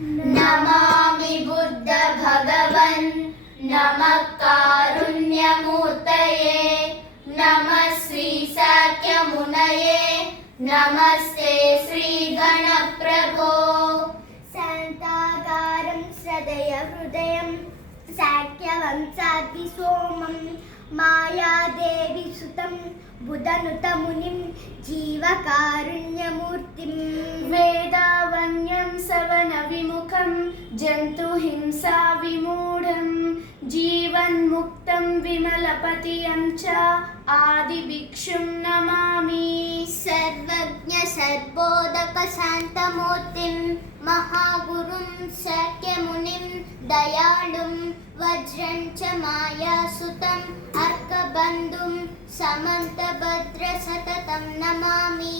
नमामि बुद्ध भगवन् नमः कारुण्यमूर्तये नमः श्री शाक्यमुनये नमस्ते श्री गणप्रभो शान्ताकारं सदय हृदयं शाक्यवंशाद्विसोमं मायादेवी सुतं बुधनुतमुनिं जीवकारुण्यमूर्तिं वेदावन्यं सवनविमुखं जन्तुहिंसा विमूढं जीवन्मुक्तं विमलपतियं च आदिभिक्षुं नमामि सर्वज्ञ सर्वोदक शान्तमूर्तिं महागुरुं शाक्यमुनिं दयालुं वज्रं च मायासुतं अर्कबन्धुं समन्तभद्रसततं नमामि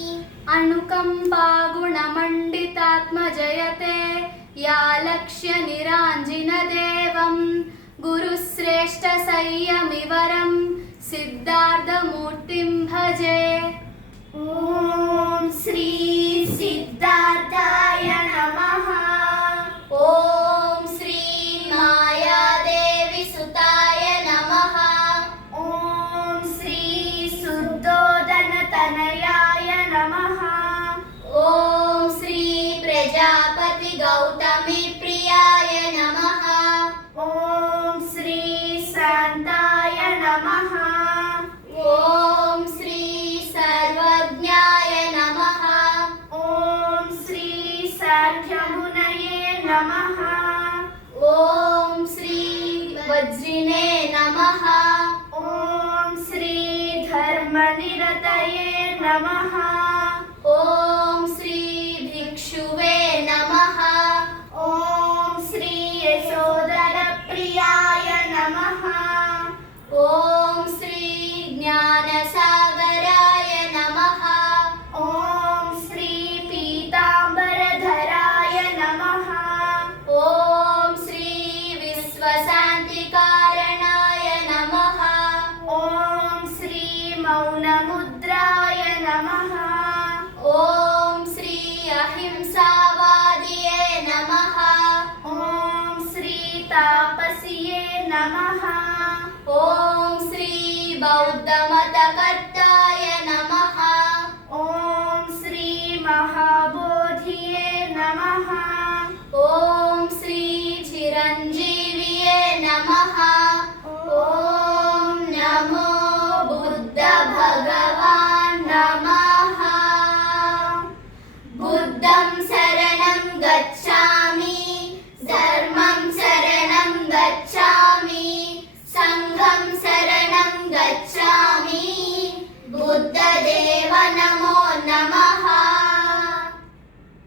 अनुकम्पागुणमण्डितात्मजयते या लक्ष्य निराञ्जिनदेवं गुरुश्रेष्ठसंयमिवरं सिद्धार्थमूर्तिं भजे ॐ श्री सिद्धार्थाय नमः ॐ श्री मायादेवी सुताय नमः ॐ श्री शुद्धोदनतनयाय नमः ॐ श्री प्रजापति गौतमी प्रियाय नमः ॐ श्री शान्ताय नमः ॐ श्री सर्वज्ञाय नमः ॐ श्री शाक्यमुनये नमः ॐ श्री वज्रिणे नमः ॐ श्री धर्मनिरतये नमः ॐ श्री भिक्षुवे नमः ॐ श्री यशोदरप्रियाय नमः ॐ श्री ज्ञानसागराय नमः ॐ श्री पीताम्बरधराय नमः ॐ श्री विश्वशान्तिकारणाय नमः ॐ श्री मौनमुद्राय नमः ॐ श्री अहिंसावादिये नमः ॐ श्री तापसिये नमः ॐ श्री बौद्धमतकर्ता